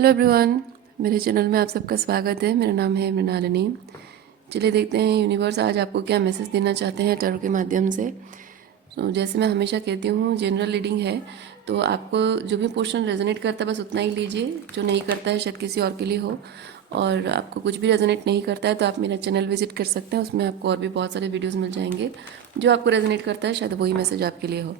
Hello everyone, मेरे channel में आप सबका स्वागत है। मेरा नाम है मृणालिनी। चलिए देखते हैं यूनिवर्स आज आपको क्या मैसेज देना चाहते हैं टैरो के माध्यम से। जैसे मैं हमेशा कहती हूँ, जनरल रीडिंग है तो आपको जो भी पोर्शन रेजोनेट करता है बस उतना ही लीजिए। जो नहीं करता है शायद किसी और के लिए हो, और आपको कुछ भी रेजोनेट नहीं करता है तो आप मेरा चैनल विजिट कर सकते हैं। उसमें आपको और भी बहुत सारे वीडियोज़ मिल जाएंगे। जो आपको रेजोनेट करता है शायद वही मैसेज आपके लिए हो।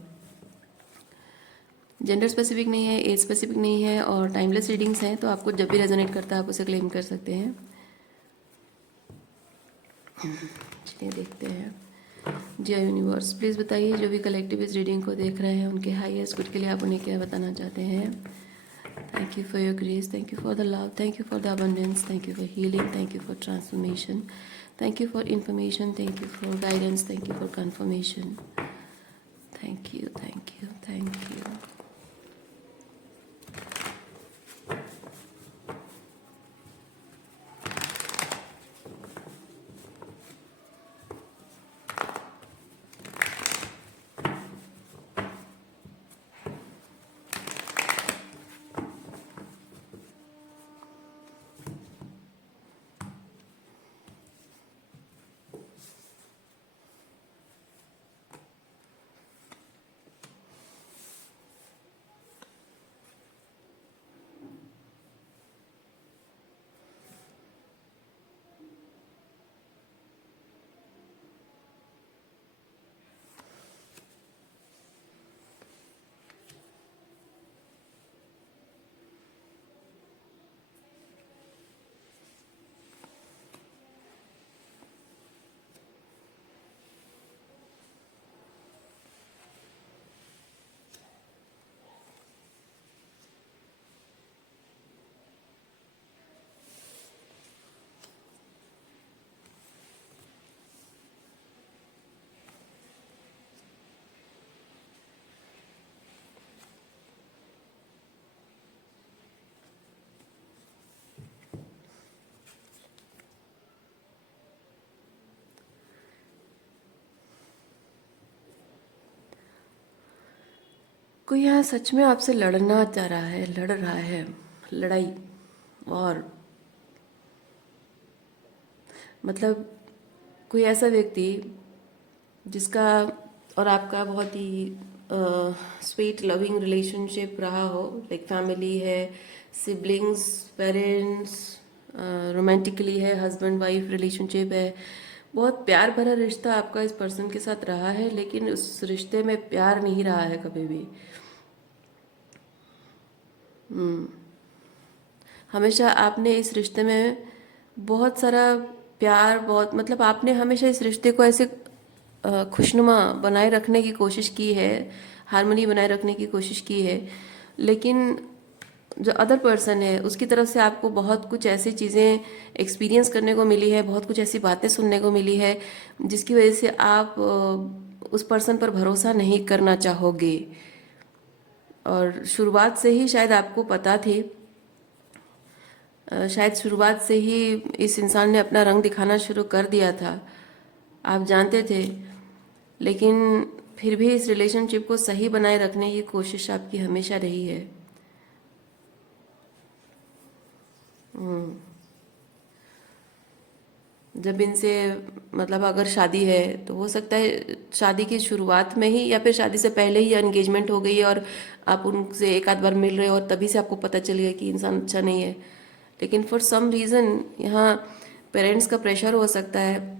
जेंडर स्पेसिफिक नहीं है, एज स्पेसिफिक नहीं है, और टाइमलेस रीडिंग्स हैं तो आपको जब भी रेजोनेट करता है आप उसे क्लेम कर सकते हैं। चलिए देखते हैं। जी यूनिवर्स, प्लीज़ बताइए जो भी कलेक्टिव इस रीडिंग को देख रहे हैं उनके हाईएस्ट गुड के लिए आप उन्हें क्या बताना चाहते हैं। Thank you for your grace, thank you for the love, thank you for the abundance, thank you for healing, thank you for transformation, thank you for information, thank you for guidance, thank you for conformation. Thank you, thank you, thank you. कोई यहाँ सच में आपसे लड़ना चाह रहा है, लड़ रहा है, लड़ाई। और मतलब कोई ऐसा व्यक्ति जिसका और आपका बहुत ही स्वीट लविंग रिलेशनशिप रहा हो, लाइक फैमिली है, सिबलिंग्स, पेरेंट्स, रोमांटिकली है, हस्बैंड वाइफ रिलेशनशिप है। बहुत प्यार भरा रिश्ता आपका इस पर्सन के साथ रहा है, लेकिन उस रिश्ते में प्यार नहीं रहा है कभी भी। हमेशा आपने इस रिश्ते में बहुत सारा प्यार, बहुत मतलब आपने हमेशा इस रिश्ते को ऐसे खुशनुमा बनाए रखने की कोशिश की है, हारमोनी बनाए रखने की कोशिश की है। लेकिन जो अदर पर्सन है उसकी तरफ से आपको बहुत कुछ ऐसी चीज़ें एक्सपीरियंस करने को मिली है, बहुत कुछ ऐसी बातें सुनने को मिली है जिसकी वजह से आप उस पर्सन पर भरोसा नहीं करना चाहोगे। और शुरुआत से ही शायद आपको पता थी, शायद शुरुआत से ही इस इंसान ने अपना रंग दिखाना शुरू कर दिया था, आप जानते थे। लेकिन फिर भी इस रिलेशनशिप को सही बनाए रखने की कोशिश आपकी हमेशा रही है। जब इनसे मतलब अगर शादी है तो हो सकता है शादी की शुरुआत में ही या फिर शादी से पहले ही एंगेजमेंट हो गई है और आप उनसे एक आध बार मिल रहे हो और तभी से आपको पता चल गया कि इंसान अच्छा नहीं है। लेकिन फॉर सम रीज़न यहाँ पेरेंट्स का प्रेशर हो सकता है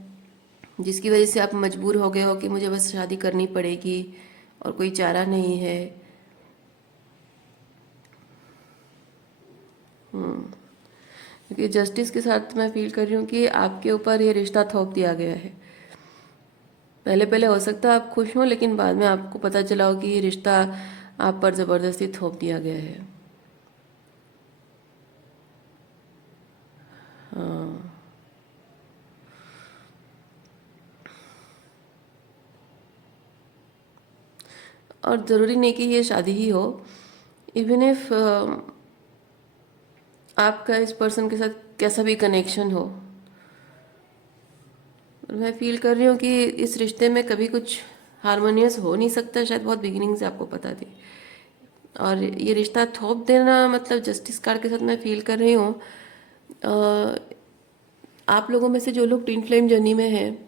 जिसकी वजह से आप मजबूर हो गए हो कि मुझे बस शादी करनी पड़ेगी और कोई चारा नहीं है। क्योंकि जस्टिस के साथ मैं फील कर रही हूँ कि आपके ऊपर ये रिश्ता थोप दिया गया है। पहले पहले हो सकता है आप खुश हों, लेकिन बाद में आपको पता चला हो कि ये रिश्ता आप पर ज़बरदस्ती थोप दिया गया है। हाँ, और ज़रूरी नहीं कि ये शादी ही हो। इवन इफ आपका इस पर्सन के साथ कैसा भी कनेक्शन हो, मैं फील कर रही हूँ कि इस रिश्ते में कभी कुछ हारमोनियस हो नहीं सकता। शायद बहुत बिगिनिंग से आपको पता थी। और ये रिश्ता थोप देना मतलब जस्टिस कार्ड के साथ मैं फील कर रही हूँ। अ, आप लोगों में से जो लोग ट्विन फ्लेम जर्नी में हैं,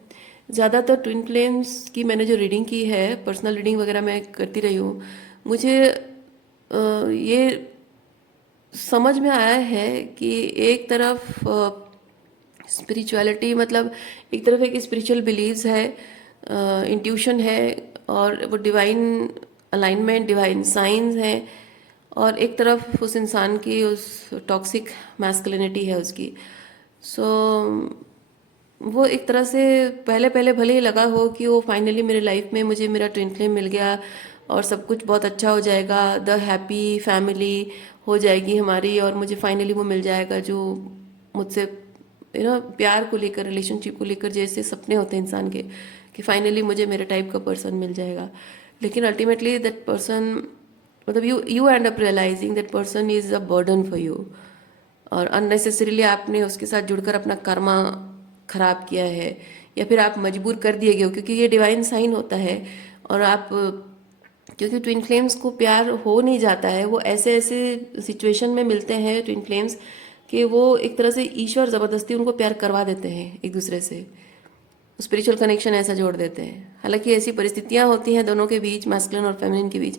ज़्यादातर ट्विन फ्लेम्स की मैंने जो रीडिंग की है, पर्सनल रीडिंग वगैरह मैं करती रही हूँ, मुझे ये समझ में आया है कि एक तरफ स्पिरिचुअलिटी मतलब एक तरफ एक स्पिरिचुअल बिलीव्स है, इंट्यूशन है, और वो डिवाइन अलाइनमेंट, डिवाइन साइंस हैं, और एक तरफ उस इंसान की उस टॉक्सिक मैस्कुलिनिटी है उसकी। सो वो एक तरह से पहले पहले भले ही लगा हो कि वो फाइनली मेरे लाइफ में मुझे मेरा ट्विन फ्लेम मिल गया और सब कुछ बहुत अच्छा हो जाएगा, द हैप्पी फैमिली हो जाएगी हमारी, और मुझे फाइनली वो मिल जाएगा जो मुझसे प्यार को लेकर, रिलेशनशिप को लेकर जैसे सपने होते हैं इंसान के, कि फाइनली मुझे मेरे टाइप का पर्सन मिल जाएगा। लेकिन अल्टीमेटली दैट पर्सन, मतलब you end up realising that person is a burden for you, और अननेसेसरीली आपने उसके साथ जुड़कर अपना कर्मा खराब किया है, या फिर आप मजबूर कर दिए गए हो, क्योंकि ये डिवाइन साइन होता है। और आप, क्योंकि ट्विन फ्लेम्स को प्यार हो नहीं जाता है, वो ऐसे ऐसे सिचुएशन में मिलते हैं ट्विन फ्लेम्स कि वो एक तरह से ईश्वर ज़बरदस्ती उनको प्यार करवा देते हैं एक दूसरे से, स्पिरिचुअल कनेक्शन ऐसा जोड़ देते हैं। हालांकि ऐसी परिस्थितियां होती हैं दोनों के बीच, मैस्कुलिन और फेमिनिन के बीच,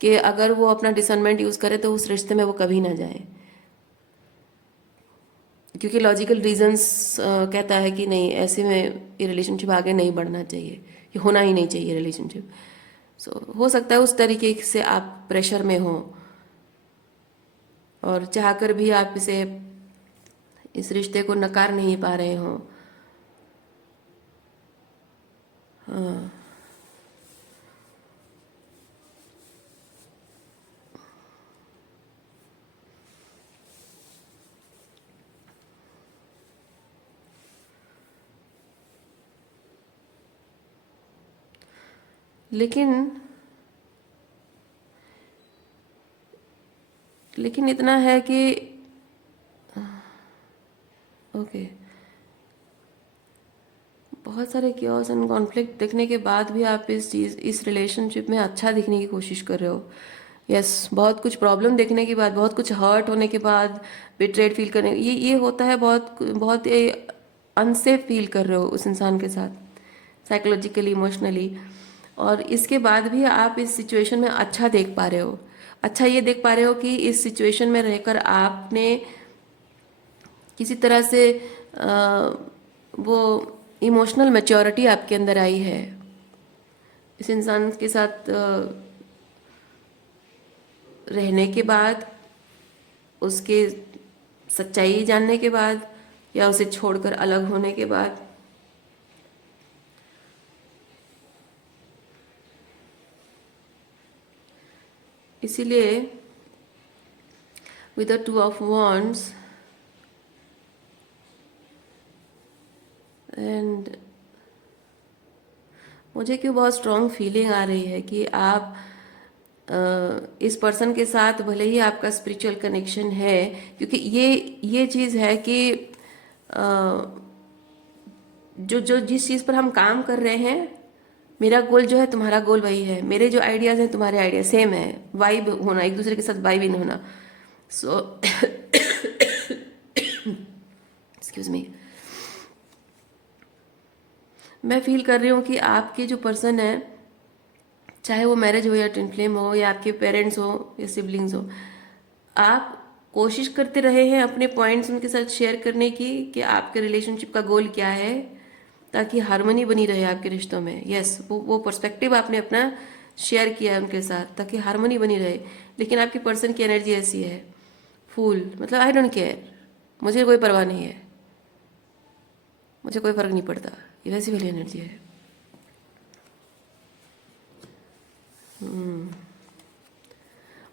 कि अगर वो अपना डिसर्नमेंट यूज़ करे तो उस रिश्ते में वो कभी ना जाए, क्योंकि लॉजिकल रीजंस कहता है कि नहीं, ऐसे में ये रिलेशनशिप आगे नहीं बढ़ना चाहिए, ये होना ही नहीं चाहिए रिलेशनशिप। सो हो सकता है उस तरीके से आप प्रेशर में हो, और चाहकर भी आप इस रिश्ते को नकार नहीं पा रहे हो। हाँ। लेकिन लेकिन इतना है कि ओके, बहुत सारे क्योस एंड कॉन्फ्लिक्ट देखने के बाद भी आप इस रिलेशनशिप में अच्छा दिखने की कोशिश कर रहे हो। यस, बहुत कुछ प्रॉब्लम देखने के बाद, बहुत कुछ हर्ट होने के बाद, बिट्रेड फील करने, ये होता है, बहुत बहुत अनसेफ फील कर रहे हो उस इंसान के साथ, साइकोलॉजिकली, इमोशनली, और इसके बाद भी आप इस सिचुएशन में अच्छा देख पा रहे हो। अच्छा ये देख पा रहे हो कि इस सिचुएशन में रहकर आपने किसी तरह से वो इमोशनल मैच्योरिटी आपके अंदर आई है इस इंसान के साथ रहने के बाद, उसके सच्चाई जानने के बाद, या उसे छोड़कर अलग होने के बाद। इसीलिए with the two of wands and मुझे क्यों बहुत स्ट्रॉन्ग फीलिंग आ रही है कि आप इस पर्सन के साथ भले ही आपका स्पिरिचुअल कनेक्शन है, क्योंकि ये चीज़ है कि जो जो जिस चीज़ पर हम काम कर रहे हैं, मेरा गोल जो है तुम्हारा गोल वही है, मेरे जो आइडियाज़ हैं तुम्हारे आइडिया सेम है, वाइब होना, एक दूसरे के साथ वाइब इन होना। सो एक्सक्यूज मी, मैं फील कर रही हूँ कि आपके जो पर्सन है, चाहे वो मैरिज हो या ट्विन फ्लेम हो या आपके पेरेंट्स हो या सिबलिंग्स हो, आप कोशिश करते रहे हैं अपने पॉइंट्स उनके साथ शेयर करने की, कि आपके रिलेशनशिप का गोल क्या है, ताकि हार्मनी बनी रहे आपके रिश्तों में। यस, वो पर्सपेक्टिव आपने अपना शेयर किया है उनके साथ ताकि हार्मनी बनी रहे। लेकिन आपकी पर्सन की एनर्जी ऐसी है, फूल, मतलब आई डोंट केयर, मुझे कोई परवाह नहीं है, मुझे कोई फर्क नहीं पड़ता, ये वैसी वाली एनर्जी है।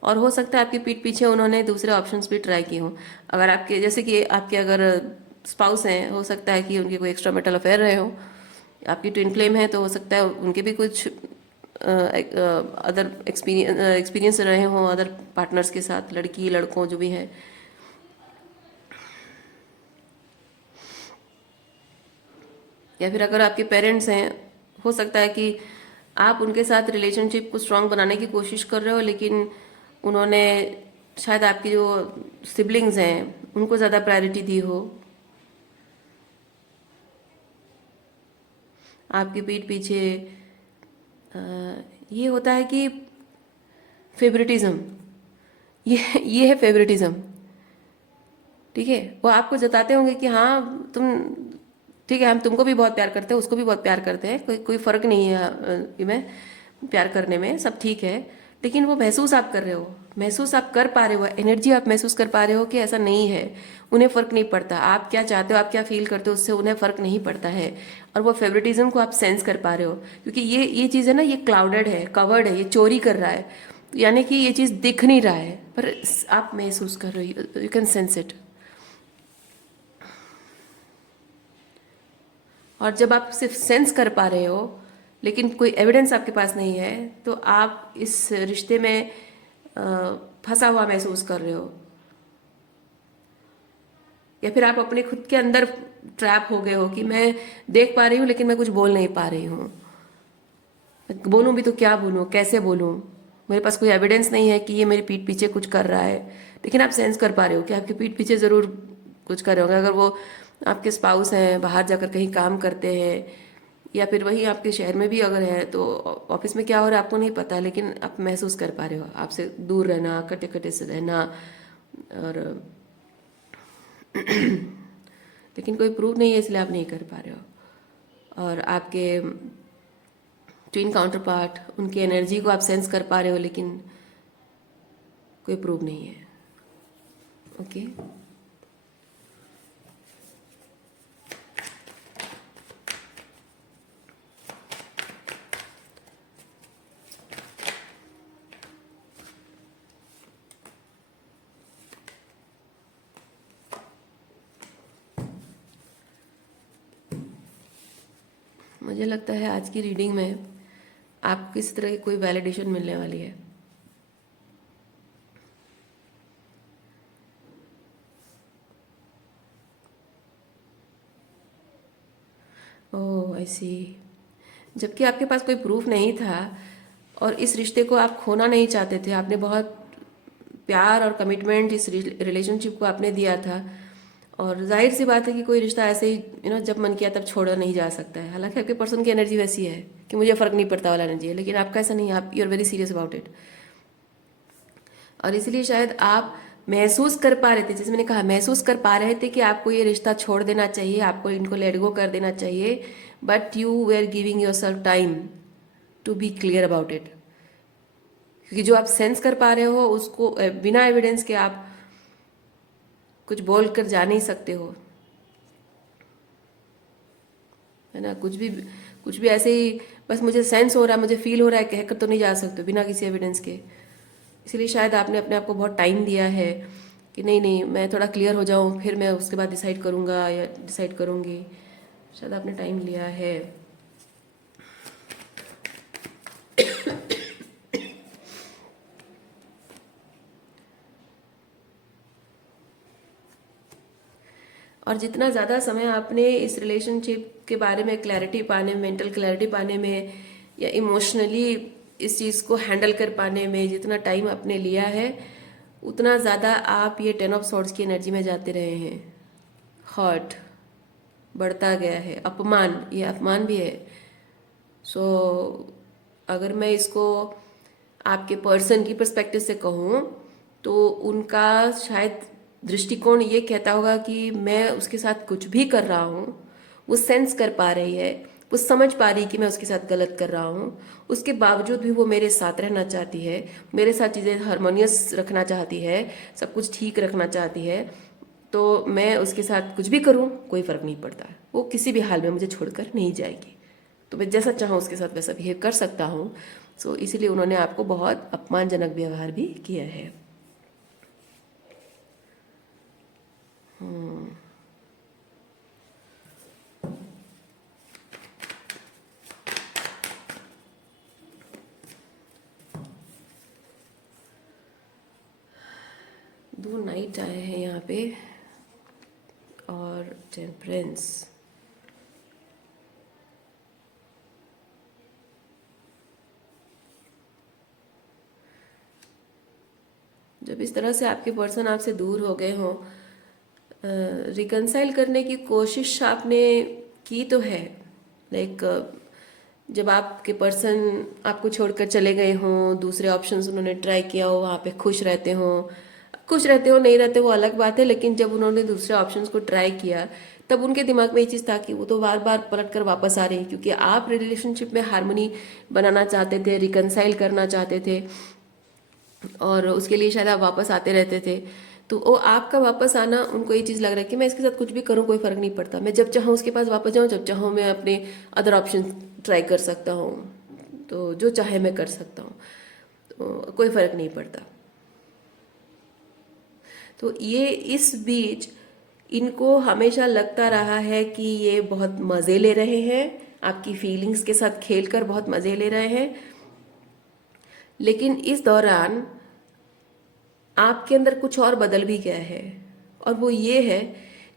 और हो सकता है आपकी पीठ पीछे उन्होंने दूसरे ऑप्शंस भी ट्राई किए हों। अगर आपके, जैसे कि आपके अगर स्पाउस हैं, हो सकता है कि उनके कोई एक्स्ट्रा मेटल अफेयर रहे हो। आपकी ट्विन फ्लेम है तो हो सकता है उनके भी कुछ अदर एक्सपीरियंस रहे हों अदर पार्टनर्स के साथ, लड़की लड़कों जो भी है। या फिर अगर आपके पेरेंट्स हैं, हो सकता है कि आप उनके साथ रिलेशनशिप को स्ट्रांग बनाने की कोशिश कर रहे हो, लेकिन उन्होंने शायद आपकी जो सिबलिंग्स हैं उनको ज़्यादा प्रायोरिटी दी हो, आपकी पीठ पीछे अ, ये होता है कि फेवरेटिज्म, ये है फेवरेटिज्म। ठीक है, वो आपको जताते होंगे कि हाँ तुम ठीक है, हम तुमको भी बहुत प्यार करते हैं, उसको भी बहुत प्यार करते हैं, कोई कोई फर्क नहीं है में प्यार करने में, सब ठीक है। लेकिन वो महसूस आप कर रहे हो, महसूस आप कर पा रहे हो, एनर्जी आप महसूस कर पा रहे हो कि ऐसा नहीं है। उन्हें फर्क नहीं पड़ता आप क्या चाहते हो, आप क्या फील करते हो, उससे उन्हें फर्क नहीं पड़ता है। और वो फेवरेटिज्म को आप सेंस कर पा रहे हो, क्योंकि ये चीज़ है ना, ये क्लाउडेड है, कवर्ड है, ये चोरी कर रहा है, यानी कि ये चीज़ दिख नहीं रहा है, पर आप महसूस कर रहे हो, यू कैन सेंस इट। और जब आप सिर्फ सेंस कर पा रहे हो लेकिन कोई एविडेंस आपके पास नहीं है, तो आप इस रिश्ते में अ, फंसा हुआ महसूस कर रहे हो, या फिर आप अपने खुद के अंदर ट्रैप हो गए हो कि मैं देख पा रही हूँ लेकिन मैं कुछ बोल नहीं पा रही हूँ, बोलूँ भी तो क्या बोलूँ, कैसे बोलूँ, मेरे पास कोई एविडेंस नहीं है कि ये मेरी पीठ पीछे कुछ कर रहा है। लेकिन आप सेंस कर पा रहे हो कि आपके पीठ पीछे ज़रूर कुछ कर रहे होंगे, अगर वो आपके स्पाउस हैं, बाहर जाकर कहीं काम करते हैं, या फिर वहीं आपके शहर में भी अगर है, तो ऑफिस में क्या हो रहा है आपको नहीं पता, लेकिन आप महसूस कर पा रहे हो, आपसे दूर रहना, कटे कटे से रहना। और लेकिन कोई प्रूफ नहीं है, इसलिए आप नहीं कर पा रहे हो। और आपके ट्विन काउंटर पार्ट, उनकी एनर्जी को आप सेंस कर पा रहे हो, लेकिन कोई प्रूफ नहीं है। ओके, मुझे लगता है आज की रीडिंग में आपको किसी तरह की कोई वैलिडेशन मिलने वाली है। ओह आई सी, जबकि आपके पास कोई प्रूफ नहीं था और इस रिश्ते को आप खोना नहीं चाहते थे, आपने बहुत प्यार और कमिटमेंट इस रिलेशनशिप को आपने दिया था। और जाहिर सी बात है कि कोई रिश्ता ऐसे ही जब मन किया तब छोड़ा नहीं जा सकता है। हालांकि आपके पर्सन की एनर्जी वैसी है कि मुझे फ़र्क नहीं पड़ता वाला एनर्जी है, लेकिन आपका ऐसा नहीं है, आप you are very serious about it. और इसलिए शायद आप महसूस कर पा रहे थे, जैसे मैंने कहा, महसूस कर पा रहे थे कि आपको ये रिश्ता छोड़ देना चाहिए, आपको इनको लेट गो कर देना चाहिए, but you were giving yourself time to be clear about it. क्योंकि जो आप सेंस कर पा रहे हो उसको बिना एविडेंस के आप कुछ बोल कर जा नहीं सकते हो, है ना। कुछ भी ऐसे ही बस मुझे सेंस हो रहा है, मुझे फील हो रहा है, कहकर तो नहीं जा सकते बिना किसी एविडेंस के। इसलिए शायद आपने अपने आप को बहुत टाइम दिया है कि नहीं नहीं मैं थोड़ा क्लियर हो जाऊं, फिर मैं उसके बाद डिसाइड करूंगा या डिसाइड करूंगी। शायद आपने टाइम लिया है। और जितना ज़्यादा समय आपने इस रिलेशनशिप के बारे में क्लैरिटी पाने में, मेंटल क्लैरिटी पाने में, या इमोशनली इस चीज़ को हैंडल कर पाने में जितना टाइम आपने लिया है, उतना ज़्यादा आप ये 10 ऑफ सॉर्ड्स की एनर्जी में जाते रहे हैं। हर्ट बढ़ता गया है, अपमान, ये अपमान भी है। सो अगर मैं इसको आपके पर्सन की पर्सपेक्टिव से कहूँ, तो उनका शायद दृष्टिकोण ये कहता होगा कि मैं उसके साथ कुछ भी कर रहा हूँ, वो सेंस कर पा रही है, वो समझ पा रही कि मैं उसके साथ गलत कर रहा हूँ, उसके बावजूद भी वो मेरे साथ रहना चाहती है, मेरे साथ चीज़ें हारमोनियस रखना चाहती है, सब कुछ ठीक रखना चाहती है। तो मैं उसके साथ कुछ भी करूँ कोई फ़र्क नहीं पड़ता, वो किसी भी हाल में मुझे छोड़कर नहीं जाएगी, तो मैं जैसा चाहूँ उसके साथ वैसा बिहेव कर सकता हूँ। सो इसीलिए उन्होंने आपको बहुत अपमानजनक व्यवहार भी किया है। दो नाइट आए हैं यहाँ पे, और टेम्परेंस। जब इस तरह से आपके पर्सन आपसे दूर हो गए हों, रिकंसाइल करने की कोशिश आपने की तो है, लाइक जब आपके पर्सन आपको छोड़कर चले गए हों, दूसरे ऑप्शंस उन्होंने ट्राई किया हो, वहाँ पे खुश रहते हो नहीं रहते वो अलग बात है, लेकिन जब उन्होंने दूसरे ऑप्शंस को ट्राई किया तब उनके दिमाग में ये चीज़ था कि वो तो बार बार पलट कर वापस आ रही है, क्योंकि आप रिलेशनशिप में हार्मनी बनाना चाहते थे, रिकंसाइल करना चाहते थे, और उसके लिए शायद आप वापस आते रहते थे। तो वो आपका वापस आना, उनको ये चीज़ लग रहा है कि मैं इसके साथ कुछ भी करूँ कोई फ़र्क नहीं पड़ता, मैं जब चाहूँ उसके पास वापस जाऊँ, जब चाहूँ मैं अपने अदर ऑप्शन ट्राई कर सकता हूँ, तो जो चाहे मैं कर सकता हूँ, तो कोई फ़र्क नहीं पड़ता। तो ये इस बीच इनको हमेशा लगता रहा है कि ये बहुत मज़े ले रहे हैं, आपकी फीलिंग्स के साथ खेलकर बहुत मज़े ले रहे हैं, लेकिन इस दौरान आपके अंदर कुछ और बदल भी गया है, और वो ये है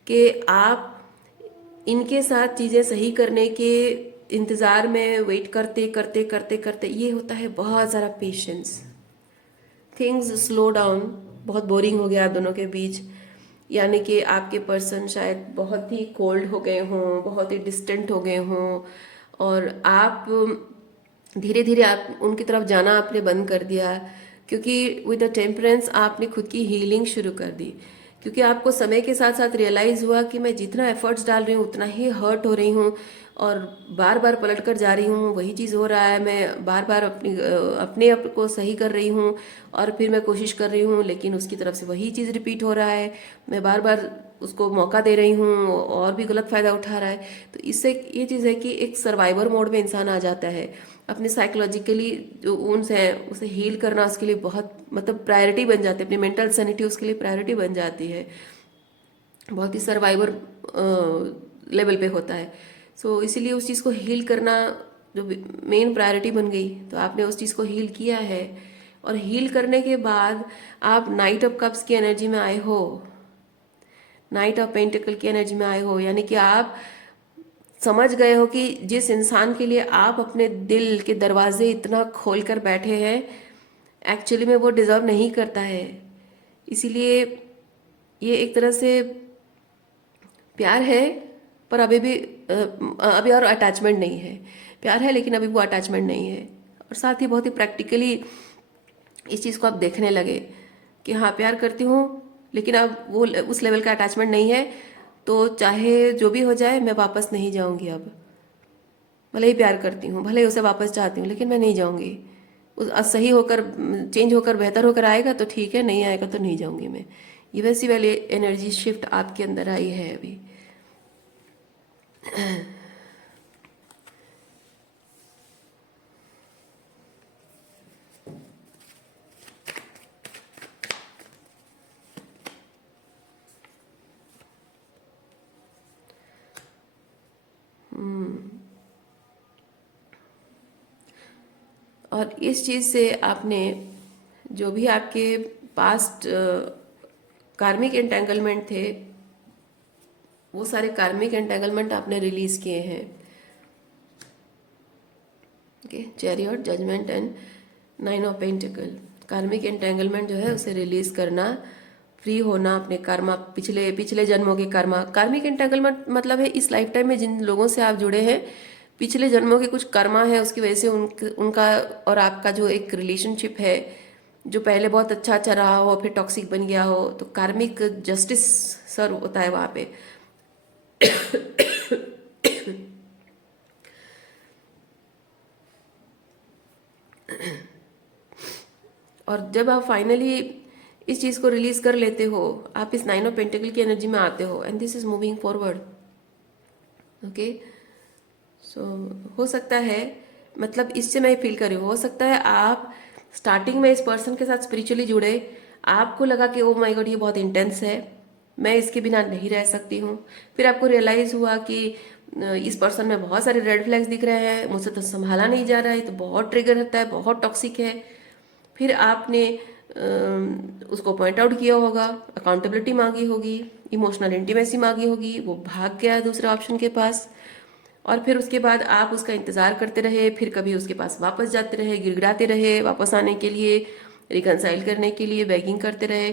कि आप इनके साथ चीज़ें सही करने के इंतज़ार में वेट करते करते करते करते ये होता है बहुत ज़्यादा पेशेंस, थिंग्स स्लो डाउन, बहुत बोरिंग हो गया आप दोनों के बीच, यानी कि आपके पर्सन शायद बहुत ही कोल्ड हो गए हों, बहुत ही डिस्टेंट हो गए हों, और आप धीरे धीरे आप उनकी तरफ जाना आपने बंद कर दिया, क्योंकि विद द टेम्परेंस आपने खुद की हीलिंग शुरू कर दी, क्योंकि आपको समय के साथ साथ रियलाइज़ हुआ कि मैं जितना एफर्ट्स डाल रही हूँ उतना ही हर्ट हो रही हूँ, और बार बार पलट कर जा रही हूँ, वही चीज़ हो रहा है, मैं बार बार अपने आप को सही कर रही हूँ, और फिर मैं कोशिश कर रही हूँ लेकिन उसकी तरफ से वही चीज़ रिपीट हो रहा है, मैं बार बार उसको मौका दे रही हूँ और भी गलत फ़ायदा उठा रहा है। तो इससे ये चीज़ है कि एक सर्वाइवर मोड में इंसान आ जाता है, अपने साइकोलॉजिकली जो वुंड्स हैं उसे हील करना उसके लिए बहुत मतलब प्रायोरिटी बन जाती है, अपनी मेंटल सैनिटी उसके लिए प्रायोरिटी बन जाती है, बहुत ही सर्वाइवर लेवल पे होता है। सो इसीलिए उस चीज़ को हील करना जो मेन प्रायोरिटी बन गई, तो आपने उस चीज़ को हील किया है, और हील करने के बाद आप नाइट ऑफ कप्स की एनर्जी में आए हो, नाइट ऑफ पेंटिकल की एनर्जी में आए हो, यानी कि आप समझ गए हो कि जिस इंसान के लिए आप अपने दिल के दरवाजे इतना खोल कर बैठे हैं, एक्चुअली में वो डिज़र्व नहीं करता है। इसीलिए ये एक तरह से प्यार है, पर अभी और अटैचमेंट नहीं है, प्यार है लेकिन अभी वो अटैचमेंट नहीं है, और साथ ही बहुत ही प्रैक्टिकली इस चीज़ को आप देखने लगे कि हाँ प्यार करती हूँ, लेकिन अब वो उस लेवल का अटैचमेंट नहीं है, तो चाहे जो भी हो जाए मैं वापस नहीं जाऊंगी अब, भले ही प्यार करती हूँ, भले ही उसे वापस चाहती हूँ, लेकिन मैं नहीं जाऊंगी। सही होकर चेंज होकर बेहतर होकर आएगा तो ठीक है, नहीं आएगा तो नहीं जाऊंगी मैं। ये वैसी वाली एनर्जी शिफ्ट आपके अंदर आई है अभी। और इस चीज़ से आपने जो भी आपके पास्ट कार्मिक एंटेंगलमेंट थे, वो सारे कार्मिक एंटेंगलमेंट आपने रिलीज किए हैं। Okay, chariot, judgement and nine of pentacle, karmic entanglement जो है उसे रिलीज करना, फ्री होना अपने कर्मा, पिछले पिछले जन्मों के कर्मा। कार्मिक एंटेंगलमेंट मतलब है इस लाइफ टाइम में जिन लोगों से आप जुड़े हैं, पिछले जन्मों के कुछ कर्मा है, उसकी वजह से उनका और आपका जो एक रिलेशनशिप है, जो पहले बहुत अच्छा अच्छा रहा हो फिर टॉक्सिक बन गया हो, तो कार्मिक जस्टिस सर होता है वहाँ पे। और जब आप फाइनली इस चीज़ को रिलीज कर लेते हो, आप इस नाइन ऑफ पेंटिकल की एनर्जी में आते हो, and this is moving forward. Okay, so हो सकता है, मतलब इससे मैं फील कर रही हूँ, हो सकता है आप स्टार्टिंग में इस पर्सन के साथ स्पिरिचुअली जुड़े, आपको लगा कि ओ माय गॉड ये बहुत इंटेंस है, मैं इसके बिना नहीं रह सकती हूँ, फिर आपको रियलाइज़ हुआ कि इस पर्सन में बहुत सारे रेड फ्लैग्स दिख रहे हैं, मुझसे तो संभाला नहीं जा रहा है, तो बहुत ट्रिगर होता है, बहुत टॉक्सिक है, फिर आपने उसको पॉइंट आउट किया होगा, अकाउंटेबिलिटी मांगी होगी, इमोशनल इंटीमेसी मांगी होगी, वो भाग गया दूसरे ऑप्शन के पास, और फिर उसके बाद आप उसका इंतज़ार करते रहे, फिर कभी उसके पास वापस जाते रहे, गिड़गिड़ाते रहे वापस आने के लिए, रिकनसाइल करने के लिए बेगिंग करते रहे,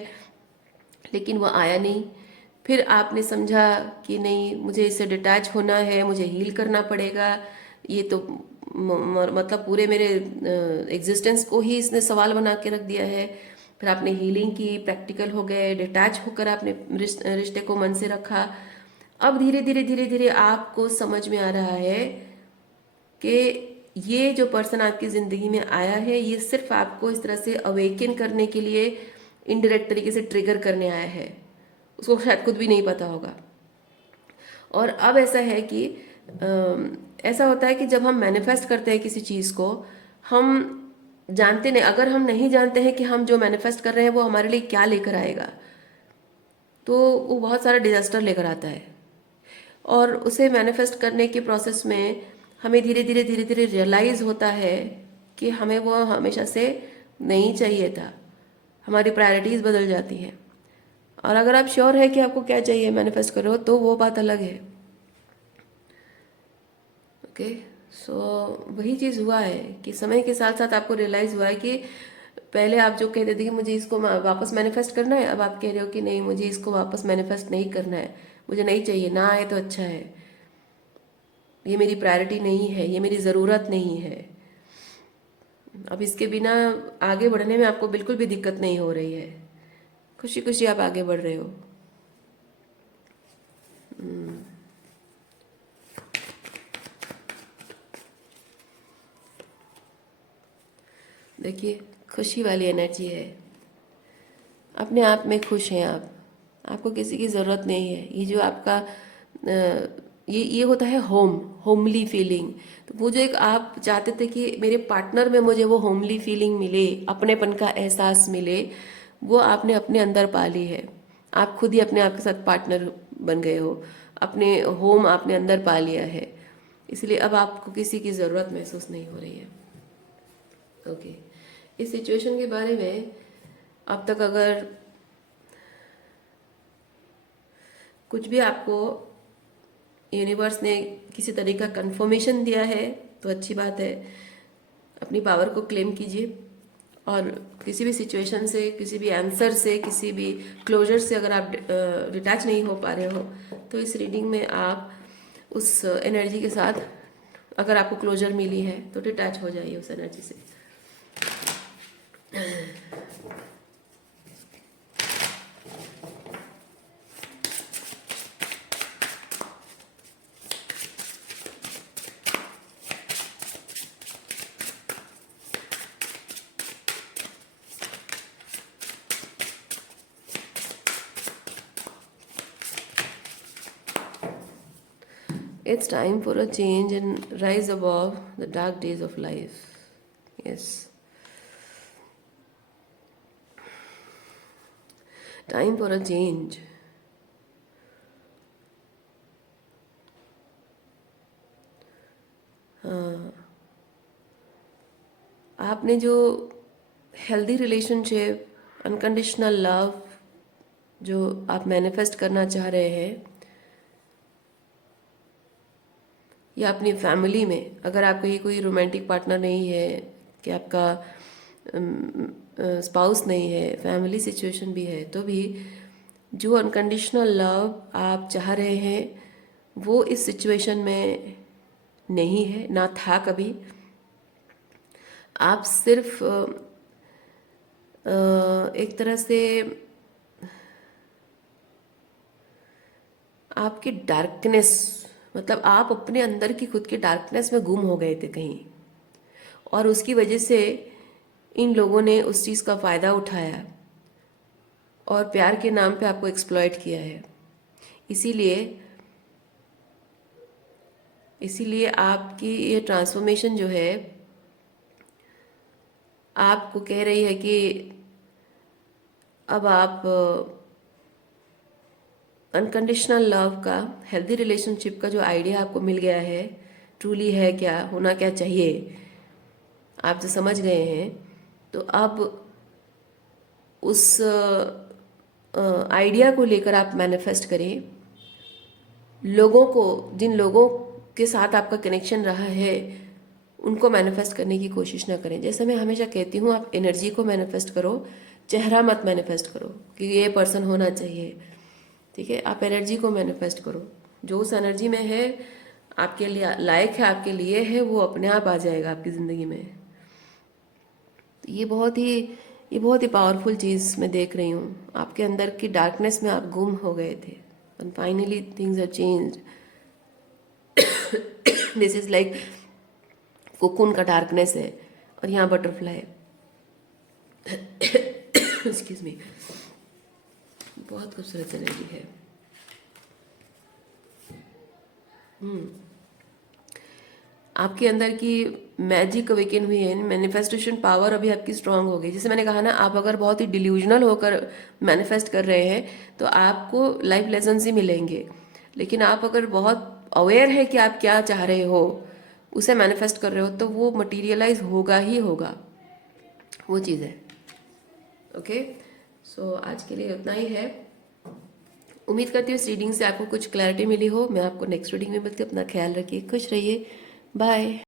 लेकिन वो आया नहीं। फिर आपने समझा कि नहीं, मुझे इससे डिटैच होना है, मुझे हील करना पड़ेगा, ये तो मतलब पूरे मेरे एग्जिस्टेंस को ही इसने सवाल बना के रख दिया है। फिर आपने हीलिंग की, प्रैक्टिकल हो गए, डिटैच होकर आपने रिश्ते को मन से रखा। अब धीरे धीरे धीरे धीरे आपको समझ में आ रहा है कि ये जो पर्सन आपकी ज़िंदगी में आया है, ये सिर्फ आपको इस तरह से अवेकन करने के लिए इनडायरेक्ट तरीके से ट्रिगर करने आया है। उसको शायद खुद भी नहीं पता होगा। और अब ऐसा है कि ऐसा होता है कि जब हम मैनिफेस्ट करते हैं किसी चीज़ को, हम जानते नहीं, अगर हम नहीं जानते हैं कि हम जो मैनिफेस्ट कर रहे हैं वो हमारे लिए क्या लेकर आएगा, तो वो बहुत सारा डिजास्टर लेकर आता है। और उसे मैनिफेस्ट करने के प्रोसेस में हमें धीरे धीरे रियलाइज़ होता है कि हमें वो हमेशा से नहीं चाहिए था। हमारी प्रायोरिटीज़ बदल जाती हैं। और अगर आप श्योर है कि आपको क्या चाहिए, मैनिफेस्ट करो, तो वो बात अलग है। ओके, सो वही चीज़ हुआ है कि समय के साथ साथ आपको रियलाइज़ हुआ है कि पहले आप जो कहते थे कि मुझे इसको वापस मैनिफेस्ट करना है, अब आप कह रहे हो कि नहीं, मुझे इसको वापस मैनिफेस्ट नहीं करना है, मुझे नहीं चाहिए, ना आए तो अच्छा है, ये मेरी प्रायोरिटी नहीं है, ये मेरी ज़रूरत नहीं है। अब इसके बिना आगे बढ़ने में आपको बिल्कुल भी दिक्कत नहीं हो रही है, खुशी खुशी आप आगे बढ़ रहे हो। देखिए, खुशी वाली एनर्जी है, अपने आप में खुश हैं आप, आपको किसी की ज़रूरत नहीं है। ये जो आपका ये होता है होमली फीलिंग। तो वो जो एक आप चाहते थे कि मेरे पार्टनर में मुझे वो होमली फीलिंग मिले, अपनेपन का एहसास मिले, वो आपने अपने अंदर पा ली है। आप खुद ही अपने आप के साथ पार्टनर बन गए हो, अपने होम आपने अंदर पा लिया है, इसलिए अब आपको किसी की ज़रूरत महसूस नहीं हो रही है। ओके, इस सिचुएशन के बारे में अब तक अगर कुछ भी आपको यूनिवर्स ने किसी तरह का कंफर्मेशन दिया है तो अच्छी बात है। अपनी पावर को क्लेम कीजिए, और किसी भी सिचुएशन से, किसी भी आंसर से, किसी भी क्लोजर से अगर आप डिटैच नहीं हो पा रहे हो, तो इस रीडिंग में आप उस एनर्जी के साथ, अगर आपको क्लोजर मिली है तो डिटैच हो जाइए उस एनर्जी से। It's time for a change and rise above the dark days of life. Yes. Time for a change. हाँ, आपने जो हेल्दी रिलेशनशिप, अनकंडीशनल लव जो आप मैनिफेस्ट करना चाह रहे हैं, या अपनी फैमिली में, अगर आपका ये कोई रोमांटिक पार्टनर नहीं है, कि आपका स्पाउस नहीं है, फैमिली सिचुएशन भी है, तो भी जो अनकंडीशनल लव आप चाह रहे हैं वो इस सिचुएशन में नहीं है, ना था कभी। आप सिर्फ एक तरह से आपकी डार्कनेस, मतलब आप अपने अंदर की खुद की डार्कनेस में गुम हो गए थे कहीं, और उसकी वजह से इन लोगों ने उस चीज़ का फ़ायदा उठाया और प्यार के नाम पे आपको एक्सप्लॉइट किया है। इसीलिए इसीलिए आपकी ये ट्रांसफॉर्मेशन जो है आपको कह रही है कि अब आप अनकंडीशनल लव का, हेल्दी रिलेशनशिप का जो आइडिया आपको मिल गया है, ट्रूली है क्या, होना क्या चाहिए, आप जो समझ गए हैं, तो अब उस आइडिया को लेकर आप मैनिफेस्ट करें। लोगों को, जिन लोगों के साथ आपका कनेक्शन रहा है, उनको मैनिफेस्ट करने की कोशिश ना करें। जैसे मैं हमेशा कहती हूँ, आप एनर्जी को मैनिफेस्ट करो, चेहरा मत मैनिफेस्ट करो कि ये पर्सन होना चाहिए। ठीक है, आप एनर्जी को मैनिफेस्ट करो, जो उस एनर्जी में है, आपके लिए लायक है, आपके लिए है, वो अपने आप आ जाएगा आपकी ज़िंदगी में। तो ये बहुत ही पावरफुल चीज़ मैं देख रही हूँ। आपके अंदर की डार्कनेस में आप गुम हो गए थे, and finally things have changed. This is like cocoon का डार्कनेस है, और यहाँ बटरफ्लाई। एक्सक्यूज मी, बहुत खूबसूरत एनर्जी है। आपके अंदर की मैजिक अवेकन हुई है, मैनिफेस्टेशन पावर अभी आपकी स्ट्रांग हो गई। जैसे मैंने कहा ना, आप अगर बहुत ही डिल्यूजनल होकर मैनिफेस्ट कर रहे हैं तो आपको लाइफ लेसन्स ही मिलेंगे, लेकिन आप अगर बहुत अवेयर है कि आप क्या चाह रहे हो, उसे मैनिफेस्ट कर रहे हो, तो वो मटीरियलाइज होगा ही होगा, वो चीज़ है। ओके, सो आज के लिए उतना ही है। उम्मीद करती हूँ इस रीडिंग से आपको कुछ क्लैरिटी मिली हो। मैं आपको नेक्स्ट रीडिंग में मिलती हूँ। अपना ख्याल रखिए, खुश रहिए, बाय।